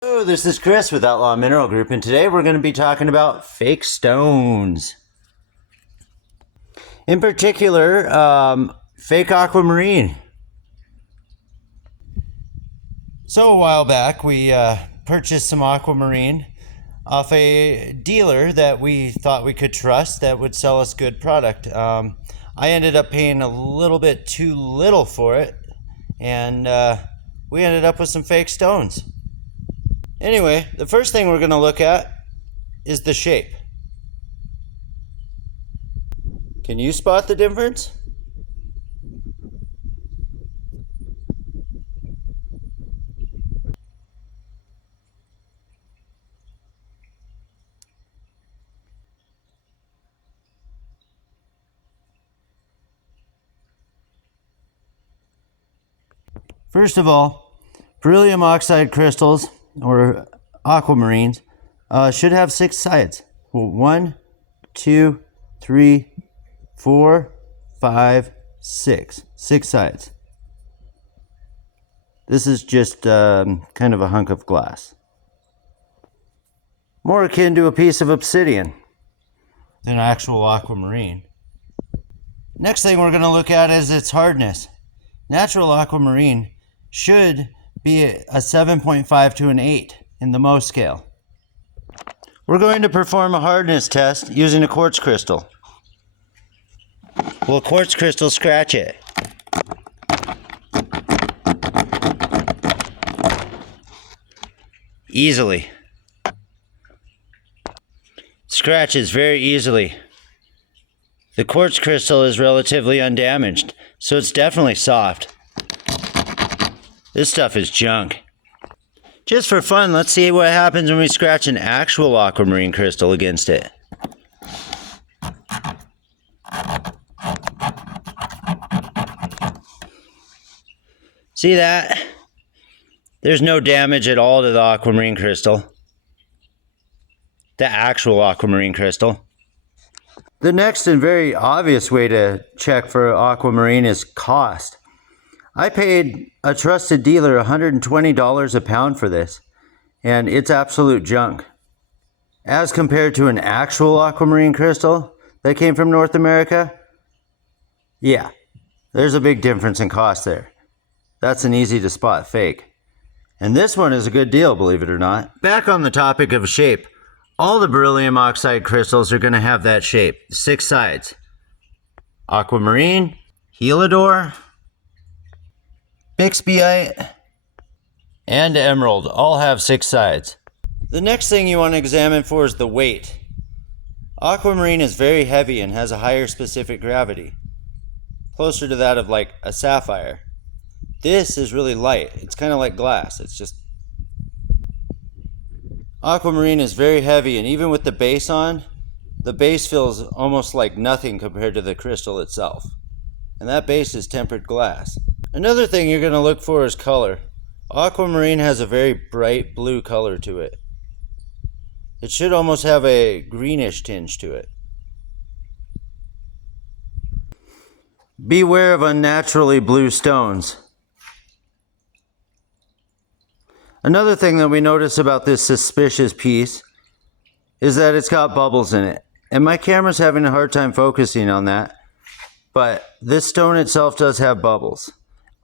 Hello, this is Chris with Outlaw Mineral Group, and today we're going to be talking about fake stones. In particular, fake aquamarine. So a while back, we purchased some aquamarine off a dealer that we thought we could trust that would sell us good product. I ended up paying a little bit too little for it, and we ended up with some fake stones. Anyway, the first thing we're going to look at is the shape. Can you spot the difference? First of all, beryllium oxide crystals or aquamarines should have 6 sides. 1, 2, 3, 4, 5, 6. 6 sides. This is just kind of a hunk of glass. More akin to a piece of obsidian than actual aquamarine. Next thing we're going to look at is its hardness. Natural aquamarine should be a 7.5 to an 8 in the Mohs scale. We're going to perform a hardness test using a quartz crystal. Will a quartz crystal scratch it? Easily. Scratches very easily. The quartz crystal is relatively undamaged, so it's definitely soft. This stuff is junk. Just for fun, let's see what happens when we scratch an actual aquamarine crystal against it. See that? There's no damage at all to the aquamarine crystal. The actual aquamarine crystal. The next and very obvious way to check for aquamarine is cost. I paid a trusted dealer $120 a pound for this, and it's absolute junk. As compared to an actual aquamarine crystal that came from North America, yeah, there's a big difference in cost there. That's an easy to spot fake. And this one is a good deal, believe it or not. Back on the topic of shape, all the beryllium oxide crystals are going to have that shape, 6 sides. Aquamarine, helidor, Bixbyite, and emerald all have 6 sides. The next thing you want to examine for is the weight. Aquamarine is very heavy and has a higher specific gravity, closer to that of like a sapphire. This is really light. It's kind of like glass. It's just... Aquamarine is very heavy, and even with the base on, the base feels almost like nothing compared to the crystal itself. And that base is tempered glass. Another thing you're going to look for is color. Aquamarine has a very bright blue color to it. It should almost have a greenish tinge to it. Beware of unnaturally blue stones. Another thing that we notice about this suspicious piece is that it's got bubbles in it. And my camera's having a hard time focusing on that. But this stone itself does have bubbles.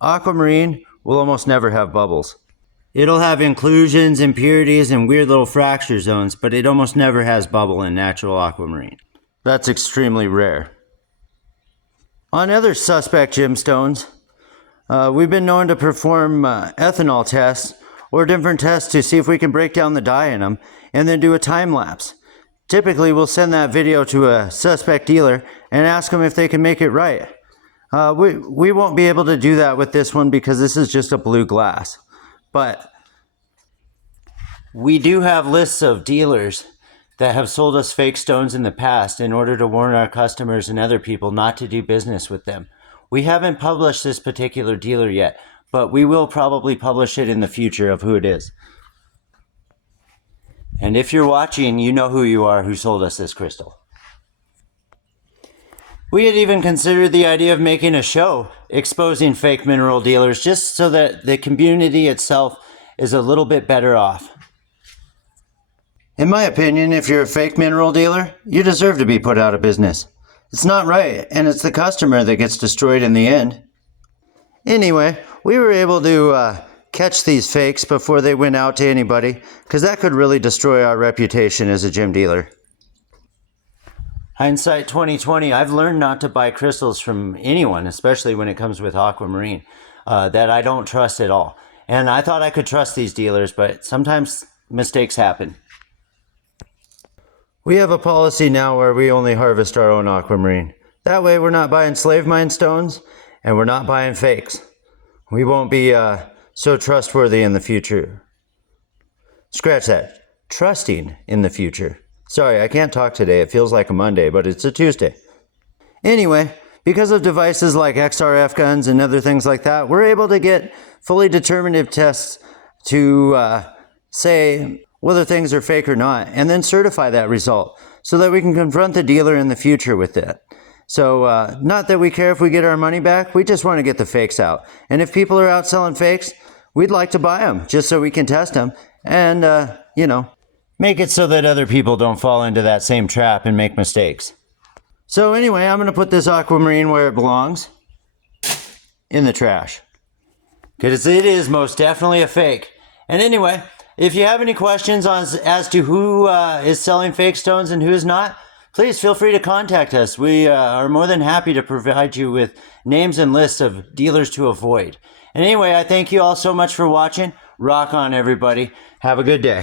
Aquamarine will almost never have bubbles. It'll have inclusions, impurities, and weird little fracture zones, but it almost never has bubble in natural aquamarine. That's extremely rare. On other suspect gemstones, we've been known to perform ethanol tests or different tests to see if we can break down the dye in them and then do a time lapse. Typically, we'll send that video to a suspect dealer and ask them if they can make it right. We won't be able to do that with this one because this is just a blue glass. But we do have lists of dealers that have sold us fake stones in the past in order to warn our customers and other people not to do business with them. We haven't published this particular dealer yet, but we will probably publish it in the future of who it is. And if you're watching, you know who you are who sold us this crystal. We had even considered the idea of making a show exposing fake mineral dealers just so that the community itself is a little bit better off. In my opinion, if you're a fake mineral dealer, you deserve to be put out of business. It's not right, and it's the customer that gets destroyed in the end. Anyway, we were able to catch these fakes before they went out to anybody, because that could really destroy our reputation as a gem dealer. Hindsight 2020, I've learned not to buy crystals from anyone, especially when it comes with aquamarine, that I don't trust at all. And I thought I could trust these dealers, but sometimes mistakes happen. We have a policy now where we only harvest our own aquamarine. That way we're not buying slave mine stones, and we're not buying fakes. We won't be so trustworthy in the future. Scratch that. Trusting in the future. Sorry, I can't talk today. It feels like a Monday, but it's a Tuesday. Anyway, because of devices like XRF guns and other things like that, we're able to get fully determinative tests to say whether things are fake or not, and then certify that result so that we can confront the dealer in the future with it. So not that we care if we get our money back, we just want to get the fakes out. And if people are out selling fakes, we'd like to buy them just so we can test them and, make it so that other people don't fall into that same trap and make mistakes. So anyway, I'm going to put this aquamarine where it belongs, in the trash. Because it is most definitely a fake. And anyway, if you have any questions as to who is selling fake stones and who's not, please feel free to contact us. We are more than happy to provide you with names and lists of dealers to avoid. And anyway, I thank you all so much for watching. Rock on, everybody. Have a good day.